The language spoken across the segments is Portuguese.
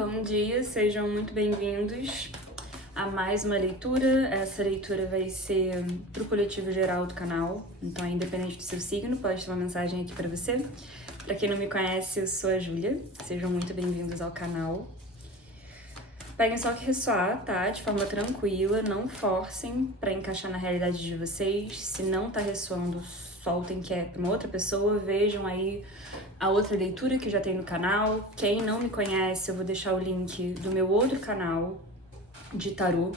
Bom dia, sejam muito bem-vindos a mais uma leitura. Essa leitura vai ser para o coletivo geral do canal, então independente do seu signo, pode ter uma mensagem aqui para você. Para quem não me conhece, eu sou a Júlia, sejam muito bem-vindos ao canal. Peguem só o que ressoar, tá? De forma tranquila, não forcem para encaixar na realidade de vocês. Se não tá ressoando, soltem que é para uma outra pessoa, vejam aí a outra leitura que já tem no canal. Quem não me conhece, eu vou deixar o link do meu outro canal de tarô.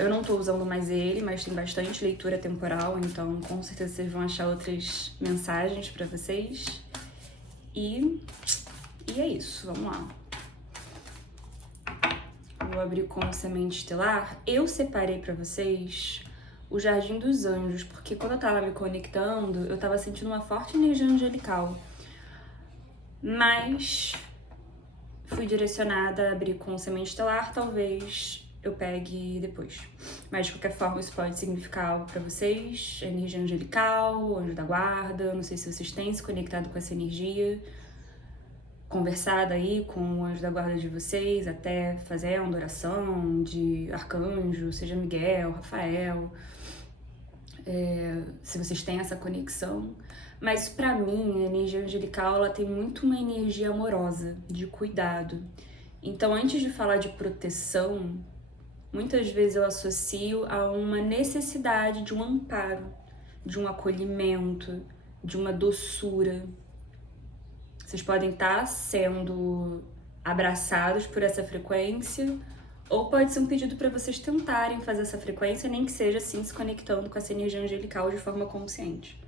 Eu não tô usando mais ele, mas tem bastante leitura temporal, então com certeza vocês vão achar outras mensagens pra vocês. E é isso, vamos lá. Vou abrir com Semente Estelar. Eu separei pra vocês o Jardim dos Anjos, porque quando eu tava me conectando, eu tava sentindo uma forte energia angelical. Mas fui direcionada a abrir com Semente Estelar, talvez eu pegue depois. Mas de qualquer forma isso pode significar algo pra vocês, energia angelical, anjo da guarda, não sei se vocês têm se conectado com essa energia, conversado aí com o anjo da guarda de vocês, até fazendo oração de arcanjo, seja Miguel, Rafael, se vocês têm essa conexão. Mas pra mim, a energia angelical, ela tem muito uma energia amorosa, de cuidado. Então, antes de falar de proteção, muitas vezes eu associo a uma necessidade de um amparo, de um acolhimento, de uma doçura. Vocês podem estar sendo abraçados por essa frequência, ou pode ser um pedido para vocês tentarem fazer essa frequência, nem que seja assim, se conectando com essa energia angelical de forma consciente.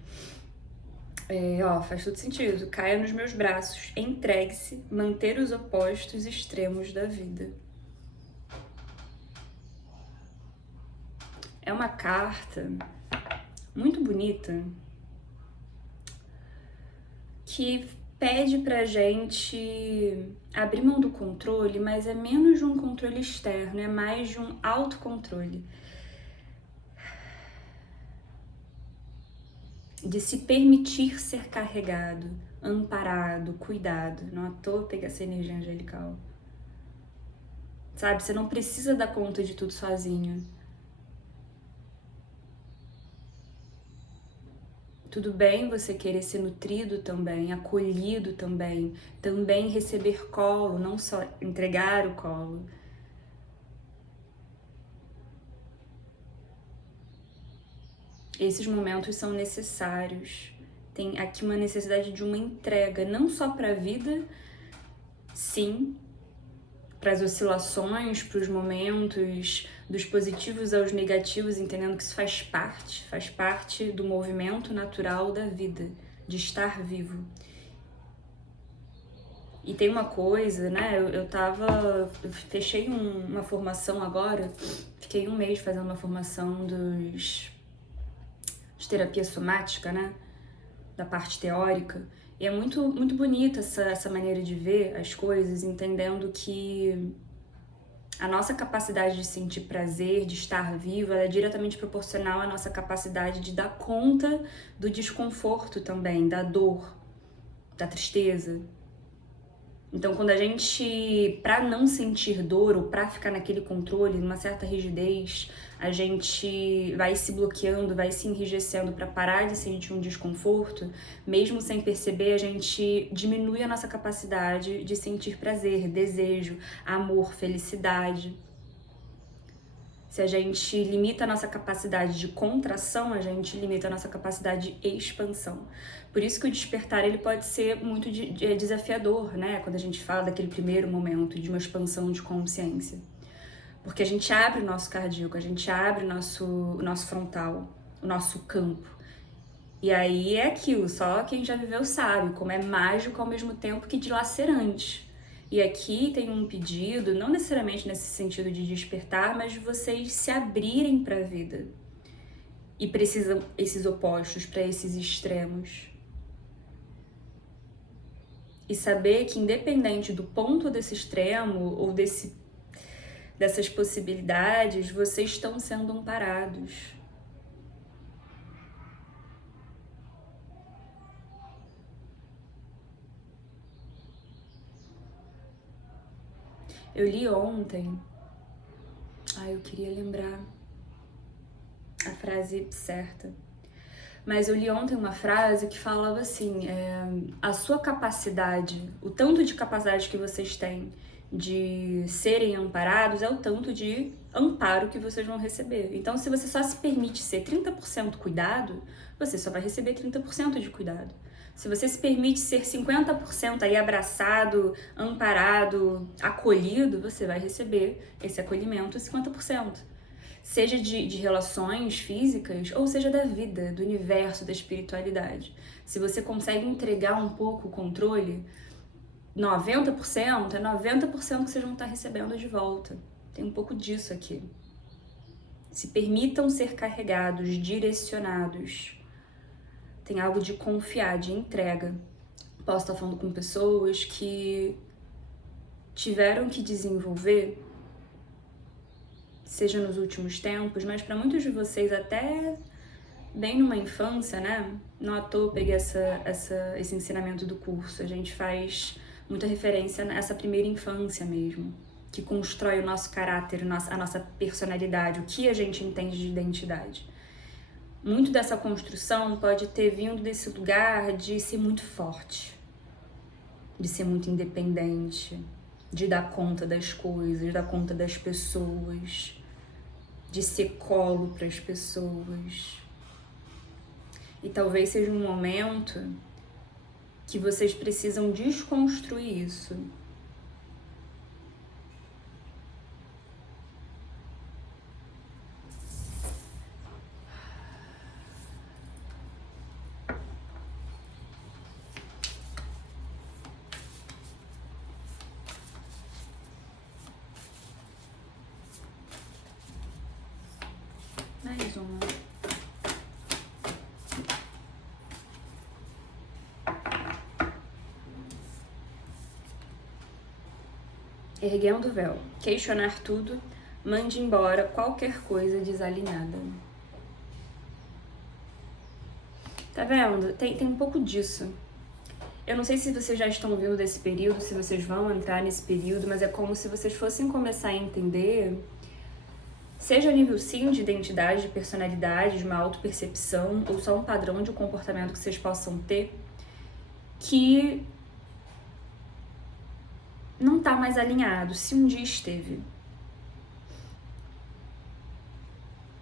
Faz todo sentido. Caia nos meus braços, entregue-se, manter os opostos extremos da vida. É uma carta muito bonita que pede pra gente abrir mão do controle, mas é menos de um controle externo, é mais de um autocontrole. De se permitir ser carregado, amparado, cuidado. Não à toa pegar essa energia angelical. Sabe, você não precisa dar conta de tudo sozinho. Tudo bem você querer ser nutrido também, acolhido também receber colo, não só entregar o colo. Esses momentos são necessários. Tem aqui uma necessidade de uma entrega, não só para a vida, sim, para as oscilações, para os momentos, dos positivos aos negativos, entendendo que isso faz parte do movimento natural da vida, de estar vivo. E tem uma coisa, né, eu fechei uma formação agora, fiquei um mês fazendo uma formação de terapia somática, né, da parte teórica, e é muito, muito bonita essa maneira de ver as coisas, entendendo que a nossa capacidade de sentir prazer, de estar vivo, ela é diretamente proporcional à nossa capacidade de dar conta do desconforto também, da dor, da tristeza. Então, quando a gente, pra não sentir dor ou pra ficar naquele controle, numa certa rigidez, a gente vai se bloqueando, vai se enrijecendo pra parar de sentir um desconforto, mesmo sem perceber, a gente diminui a nossa capacidade de sentir prazer, desejo, amor, felicidade. Se a gente limita a nossa capacidade de contração, a gente limita a nossa capacidade de expansão. Por isso que o despertar ele pode ser muito desafiador, né? Quando a gente fala daquele primeiro momento de uma expansão de consciência. Porque a gente abre o nosso cardíaco, a gente abre o nosso frontal, o nosso campo. E aí é aquilo, só quem já viveu sabe, como é mágico ao mesmo tempo que dilacerante. E aqui tem um pedido, não necessariamente nesse sentido de despertar, mas de vocês se abrirem para a vida. E precisam esses opostos, para esses extremos. E saber que independente do ponto desse extremo ou dessas possibilidades, vocês estão sendo amparados. Eu li ontem, eu queria lembrar a frase certa, mas eu li ontem uma frase que falava assim, a sua capacidade, o tanto de capacidade que vocês têm de serem amparados é o tanto de amparo que vocês vão receber. Então, se você só se permite ser 30% cuidado, você só vai receber 30% de cuidado. Se você se permite ser 50% aí abraçado, amparado, acolhido, você vai receber esse acolhimento 50%. Seja de relações físicas, ou seja da vida, do universo, da espiritualidade. Se você consegue entregar um pouco o controle, 90%, é 90% que vocês vão estar recebendo de volta. Tem um pouco disso aqui. Se permitam ser carregados, direcionados. Tem algo de confiar, de entrega. Posso estar falando com pessoas que tiveram que desenvolver, seja nos últimos tempos, mas para muitos de vocês até bem numa infância, né? Não à toa eu peguei esse ensinamento do curso. A gente faz muita referência nessa primeira infância mesmo, que constrói o nosso caráter, a nossa personalidade, o que a gente entende de identidade. Muito dessa construção pode ter vindo desse lugar de ser muito forte, de ser muito independente, de dar conta das coisas, dar conta das pessoas, de ser colo para as pessoas. E talvez seja um momento que vocês precisam desconstruir isso. Mais uma. Erguendo o véu, questionar tudo, mande embora qualquer coisa desalinhada. Tá vendo? Tem um pouco disso. Eu não sei se vocês já estão vindo desse período, se vocês vão entrar nesse período, mas é como se vocês fossem começar a entender, seja a nível sim de identidade, de personalidade, de uma autopercepção, ou só um padrão de comportamento que vocês possam ter, que não tá mais alinhado, se um dia esteve.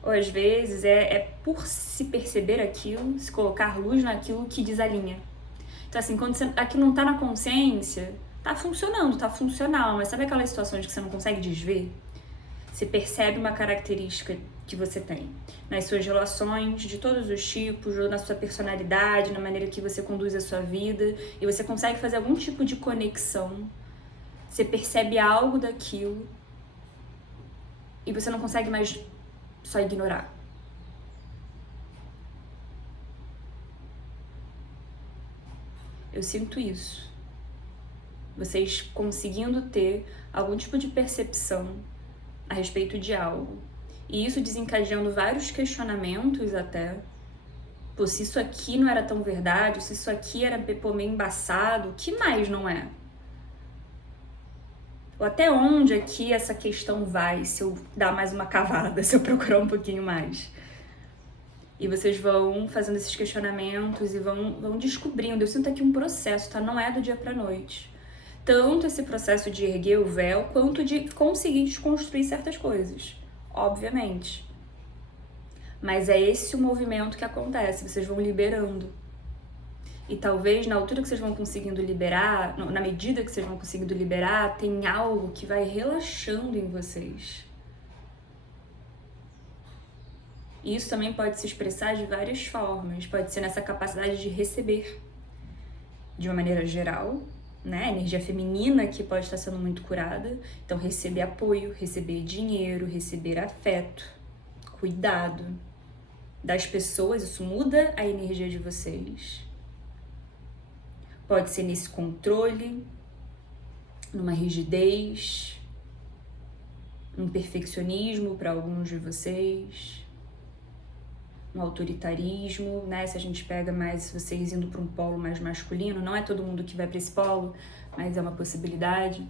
Ou às vezes é por se perceber aquilo, se colocar luz naquilo que desalinha. Então assim, quando aqui não tá na consciência, tá funcionando, tá funcional, mas sabe aquelas situações que você não consegue desver? Você percebe uma característica que você tem nas suas relações de todos os tipos, ou na sua personalidade, na maneira que você conduz a sua vida, e você consegue fazer algum tipo de conexão. Você percebe algo daquilo e você não consegue mais só ignorar. Eu sinto isso. Vocês conseguindo ter algum tipo de percepção a respeito de algo. E isso desencadeando vários questionamentos até. Pô, se isso aqui não era tão verdade, se isso aqui era meio embaçado, o que mais não é? Ou até onde aqui essa questão vai, se eu dar mais uma cavada, se eu procurar um pouquinho mais. E vocês vão fazendo esses questionamentos e vão descobrindo. Eu sinto aqui um processo, tá? Não é do dia pra noite. Tanto esse processo de erguer o véu, quanto de conseguir desconstruir certas coisas. Obviamente. Mas é esse o movimento que acontece, vocês vão liberando. E talvez na altura que vocês vão conseguindo liberar, na medida que vocês vão conseguindo liberar, tem algo que vai relaxando em vocês. E isso também pode se expressar de várias formas. Pode ser nessa capacidade de receber, de uma maneira geral, né? A energia feminina que pode estar sendo muito curada. Então, receber apoio, receber dinheiro, receber afeto, cuidado das pessoas. Isso muda a energia de vocês. Pode ser nesse controle, numa rigidez, um perfeccionismo para alguns de vocês, um autoritarismo, né? Se a gente pega mais vocês indo para um polo mais masculino, não é todo mundo que vai para esse polo, mas é uma possibilidade.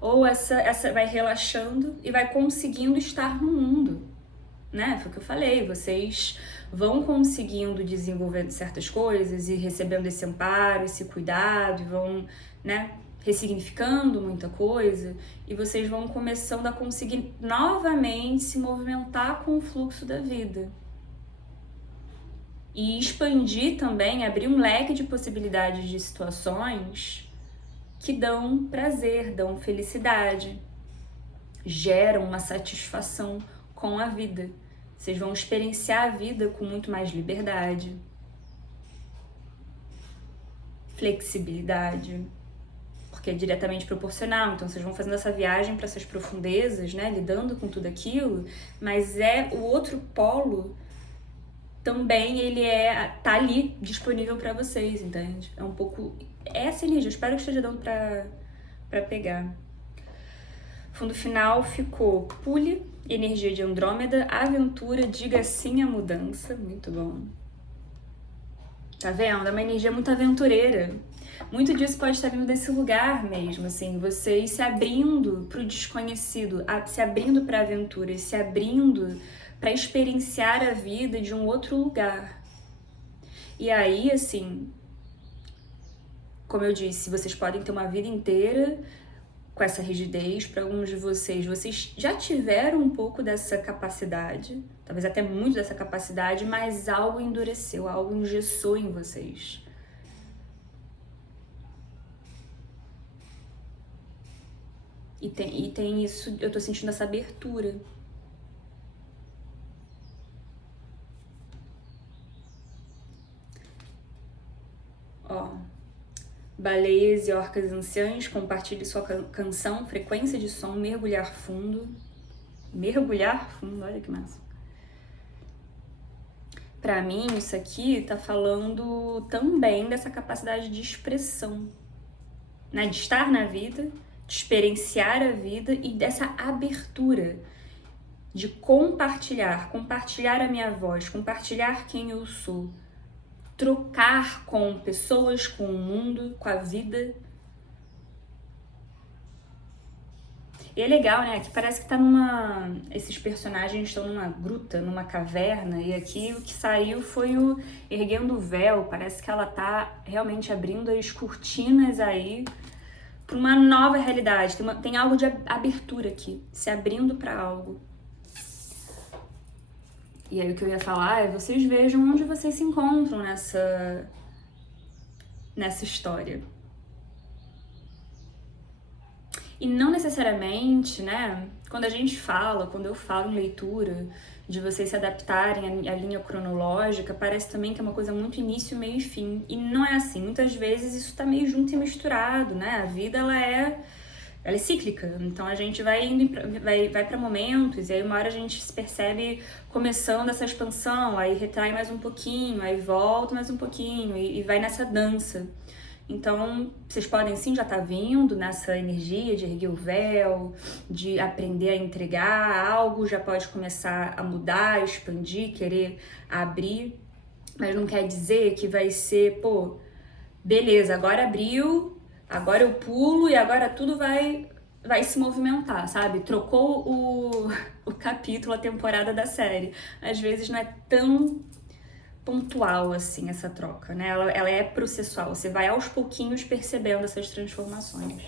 ou essa vai relaxando e vai conseguindo estar no mundo, né? Foi o que eu falei, vocês vão conseguindo desenvolver certas coisas e recebendo esse amparo, esse cuidado, e vão, né, ressignificando muita coisa, e vocês vão começando a conseguir novamente se movimentar com o fluxo da vida. E expandir também, abrir um leque de possibilidades de situações que dão prazer, dão felicidade, geram uma satisfação com a vida. Vocês vão experienciar a vida com muito mais liberdade, flexibilidade, porque é diretamente proporcional. Então vocês vão fazendo essa viagem para essas profundezas, né, lidando com tudo aquilo, mas o outro polo também tá ali disponível para vocês, entende? É um pouco essa energia. Eu espero que esteja dando para pegar. Fundo final ficou Pule, energia de Andrômeda, aventura, diga sim à mudança. Muito bom. Tá vendo? É uma energia muito aventureira. Muito disso pode estar vindo desse lugar mesmo, assim, vocês se abrindo pro desconhecido, se abrindo pra aventura, se abrindo para experienciar a vida de um outro lugar. E aí, assim, como eu disse, vocês podem ter uma vida inteira com essa rigidez. Para alguns de vocês já tiveram um pouco dessa capacidade, talvez até muito dessa capacidade, mas algo endureceu, algo engessou em vocês. E tem isso, eu tô sentindo essa abertura. Ó, baleias e orcas anciãs, compartilhe sua canção, frequência de som, mergulhar fundo. Mergulhar fundo, olha que massa. Pra mim, isso aqui tá falando também dessa capacidade de expressão, né? De estar na vida, de experienciar a vida e dessa abertura de compartilhar a minha voz, compartilhar quem eu sou, trocar com pessoas, com o mundo, com a vida. E é legal, né? Aqui parece que tá esses personagens estão numa gruta, numa caverna, e aqui o que saiu foi o erguendo o véu. Parece que ela tá realmente abrindo as cortinas aí para uma nova realidade. Tem algo de abertura aqui, se abrindo para algo. E aí o que eu ia falar é, vocês vejam onde vocês se encontram nessa história. E não necessariamente, né, quando eu falo em leitura, de vocês se adaptarem à linha cronológica, parece também que é uma coisa muito início, meio e fim. E não é assim. Muitas vezes isso tá meio junto e misturado, né? A vida, ela é cíclica, então a gente vai para momentos, e aí uma hora a gente se percebe começando essa expansão, aí retrai mais um pouquinho, aí volta mais um pouquinho, e vai nessa dança. Então, vocês podem sim já estar vindo nessa energia de erguer o véu, de aprender a entregar algo, já pode começar a mudar, expandir, querer abrir, mas não quer dizer que vai ser, pô, beleza, agora abriu, agora eu pulo e agora tudo vai se movimentar, sabe? Trocou o capítulo, a temporada da série. Às vezes não é tão pontual assim essa troca, né? Ela é processual, você vai aos pouquinhos percebendo essas transformações.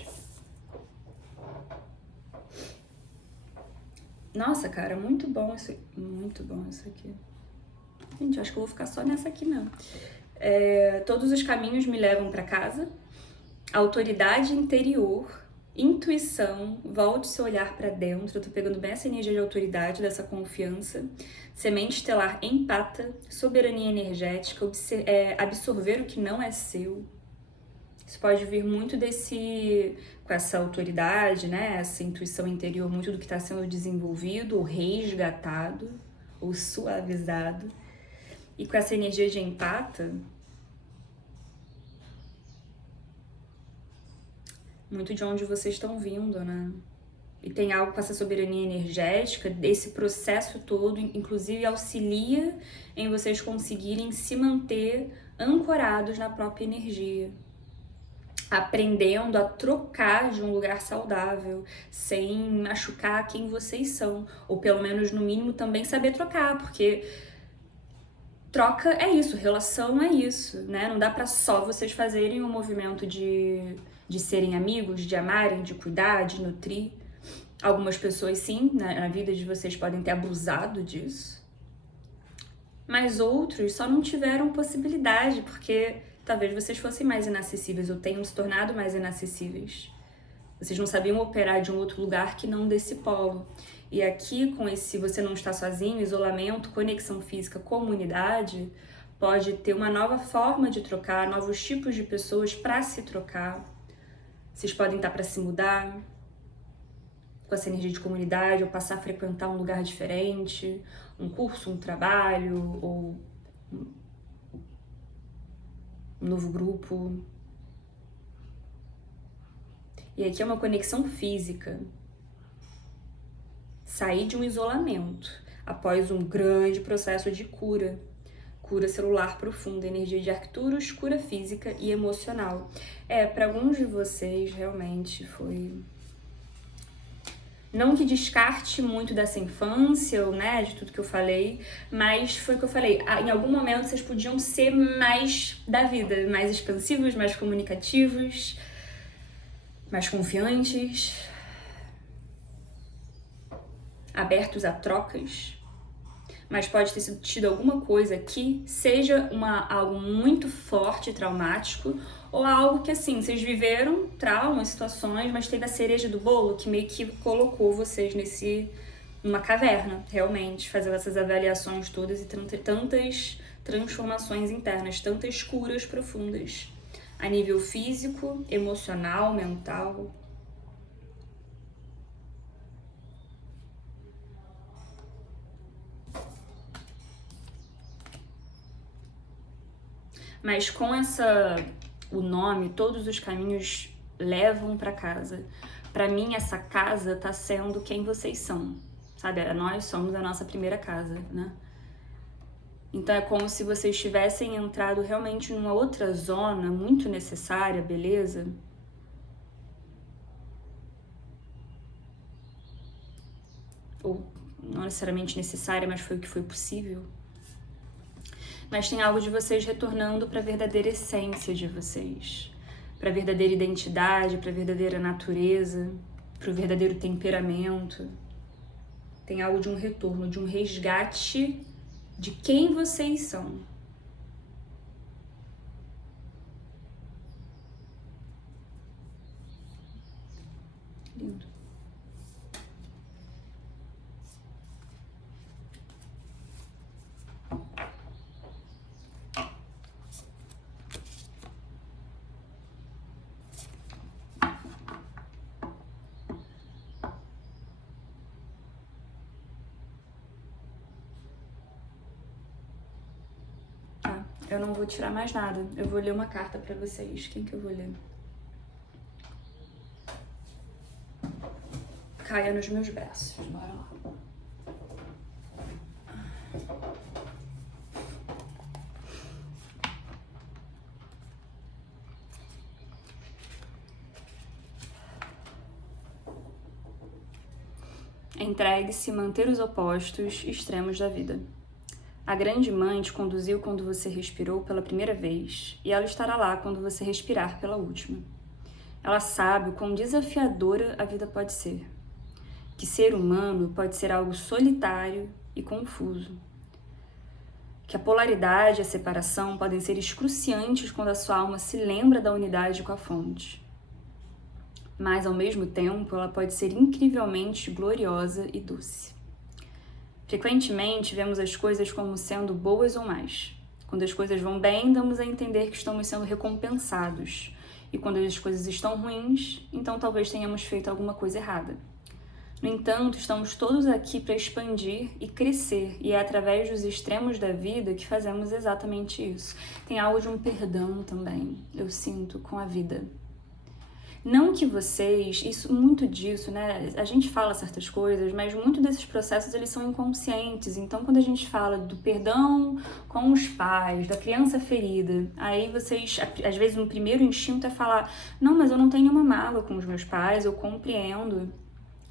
Nossa, cara, muito bom isso aqui. Gente, acho que eu vou ficar só nessa aqui, não. Todos os caminhos me levam para casa. Autoridade interior, intuição, volte seu olhar para dentro. Eu tô pegando bem essa energia de autoridade, dessa confiança. Semente estelar empata, soberania energética, absorver o que não é seu. Isso pode vir muito com essa autoridade, né? Essa intuição interior, muito do que está sendo desenvolvido, ou resgatado, ou suavizado. E com essa energia de empata, muito de onde vocês estão vindo, né? E tem algo com essa soberania energética, desse processo todo, inclusive auxilia em vocês conseguirem se manter ancorados na própria energia. aprendendo a trocar de um lugar saudável, sem machucar quem vocês são, ou pelo menos no mínimo também saber trocar, porque troca é isso, relação é isso, né? Não dá pra só vocês fazerem um movimento de serem amigos, de amarem, de cuidar, de nutrir. Algumas pessoas sim, na vida de vocês podem ter abusado disso, mas outros só não tiveram possibilidade, porque talvez vocês fossem mais inacessíveis ou tenham se tornado mais inacessíveis. Vocês não sabiam operar de um outro lugar que não desse polo. E aqui, com esse você não está sozinho, isolamento, conexão física, comunidade, pode ter uma nova forma de trocar, novos tipos de pessoas para se trocar. Vocês podem estar para se mudar com essa energia de comunidade, ou passar a frequentar um lugar diferente, um curso, um trabalho, ou um novo grupo. E aqui é uma conexão física. Sair de um isolamento após um grande processo de cura. Cura celular profunda, energia de Arcturus, cura física e emocional. Para alguns de vocês realmente foi... Não que descarte muito dessa infância, ou, né, de tudo que eu falei, mas foi o que eu falei. Em algum momento vocês podiam ser mais da vida, mais expansivos, mais comunicativos, mais confiantes, abertos a trocas. Mas pode ter tido alguma coisa que seja algo muito forte, traumático, ou algo que, assim, vocês viveram traumas, situações, mas teve a cereja do bolo que meio que colocou vocês numa caverna, realmente, fazendo essas avaliações todas e tantas transformações internas, tantas curas profundas, a nível físico, emocional, mental. Mas com o nome, todos os caminhos levam para casa. Para mim, essa casa tá sendo quem vocês são, sabe? Nós somos a nossa primeira casa, né? Então é como se vocês tivessem entrado realmente numa outra zona muito necessária, beleza? Ou não necessariamente necessária, mas foi o que foi possível. Mas tem algo de vocês retornando para a verdadeira essência de vocês, para a verdadeira identidade, para a verdadeira natureza, para o verdadeiro temperamento. Tem algo de um retorno, de um resgate de quem vocês são. Lindo. Eu não vou tirar mais nada. Eu vou ler uma carta pra vocês. Quem que eu vou ler? Caia nos meus braços. Bora lá. Entregue-se, manter os opostos extremos da vida. A grande mãe te conduziu quando você respirou pela primeira vez, e ela estará lá quando você respirar pela última. Ela sabe o quão desafiadora a vida pode ser, que ser humano pode ser algo solitário e confuso, que a polaridade e a separação podem ser excruciantes quando a sua alma se lembra da unidade com a fonte. Mas, ao mesmo tempo, ela pode ser incrivelmente gloriosa e doce. Frequentemente, vemos as coisas como sendo boas ou más. Quando as coisas vão bem, damos a entender que estamos sendo recompensados. E quando as coisas estão ruins, então talvez tenhamos feito alguma coisa errada. No entanto, estamos todos aqui para expandir e crescer, e é através dos extremos da vida que fazemos exatamente isso. Tem algo de um perdão também, eu sinto, com a vida. Não que vocês, muito disso, né? A gente fala certas coisas, mas muito desses processos eles são inconscientes. Então, quando a gente fala do perdão com os pais, da criança ferida, aí vocês, às vezes, no primeiro instinto é falar: não, mas eu não tenho nenhuma mágoa com os meus pais, eu compreendo.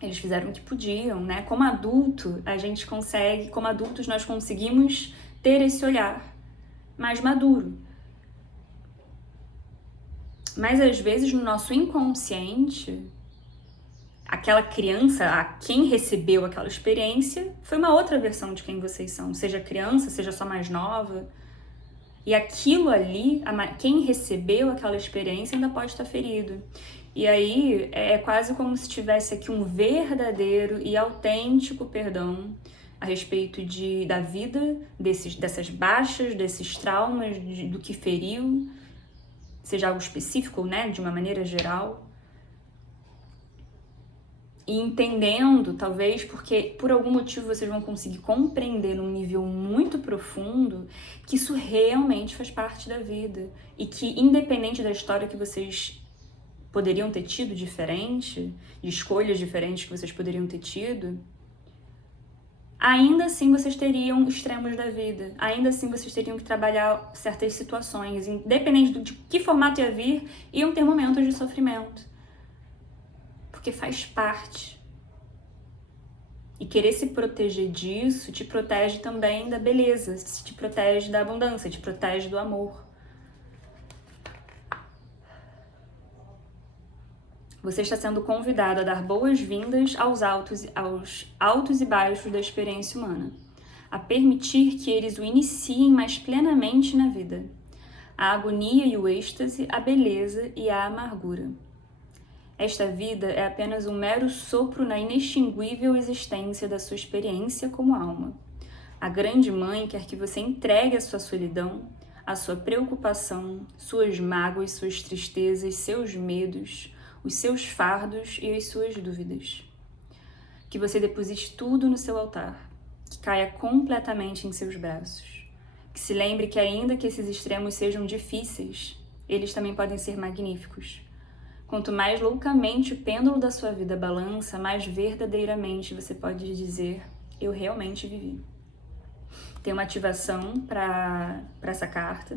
Eles fizeram o que podiam, né? Como adulto, a gente consegue, como adultos, nós conseguimos ter esse olhar mais maduro. Mas às vezes no nosso inconsciente, aquela criança, a quem recebeu aquela experiência, foi uma outra versão de quem vocês são. Seja criança, seja só mais nova. E aquilo ali, quem recebeu aquela experiência ainda pode estar ferido. E aí é quase como se tivesse aqui um verdadeiro e autêntico perdão a respeito da vida, dessas baixas, desses traumas, do que feriu, seja algo específico, né, de uma maneira geral. E entendendo, talvez, porque por algum motivo vocês vão conseguir compreender num nível muito profundo que isso realmente faz parte da vida. E que, independente da história que vocês poderiam ter tido diferente, de escolhas diferentes que vocês poderiam ter tido, ainda assim vocês teriam extremos da vida, ainda assim vocês teriam que trabalhar certas situações, independente de que formato ia vir, iam ter momentos de sofrimento, porque faz parte. E querer se proteger disso te protege também da beleza, te protege da abundância, te protege do amor. Você está sendo convidado a dar boas-vindas aos altos e baixos da experiência humana, a permitir que eles o iniciem mais plenamente na vida. A agonia e o êxtase, a beleza e a amargura. Esta vida é apenas um mero sopro na inextinguível existência da sua experiência como alma. A Grande Mãe quer que você entregue a sua solidão, a sua preocupação, suas mágoas, suas tristezas, seus medos, os seus fardos e as suas dúvidas. Que você deposite tudo no seu altar, que caia completamente em seus braços. Que se lembre que ainda que esses extremos sejam difíceis, eles também podem ser magníficos. Quanto mais loucamente o pêndulo da sua vida balança, mais verdadeiramente você pode dizer: eu realmente vivi. Tem uma ativação para essa carta.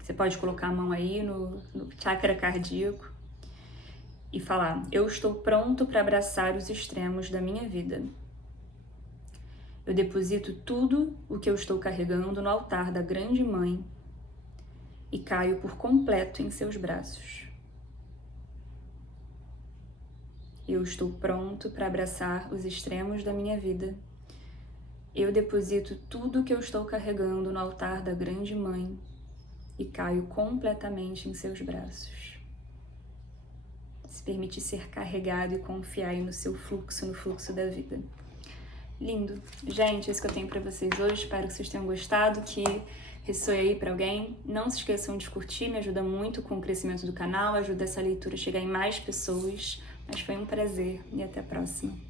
Você pode colocar a mão aí no chakra cardíaco e falar: eu estou pronto para abraçar os extremos da minha vida. Eu deposito tudo o que eu estou carregando no altar da Grande Mãe e caio por completo em seus braços. Eu estou pronto para abraçar os extremos da minha vida. Eu deposito tudo o que eu estou carregando no altar da Grande Mãe e caio completamente em seus braços. Se permite ser carregado e confiar aí no seu fluxo, no fluxo da vida. Lindo. Gente, é isso que eu tenho pra vocês hoje. Espero que vocês tenham gostado, que ressoe aí pra alguém. Não se esqueçam de curtir, me ajuda muito com o crescimento do canal, ajuda essa leitura a chegar em mais pessoas. Mas foi um prazer e até a próxima.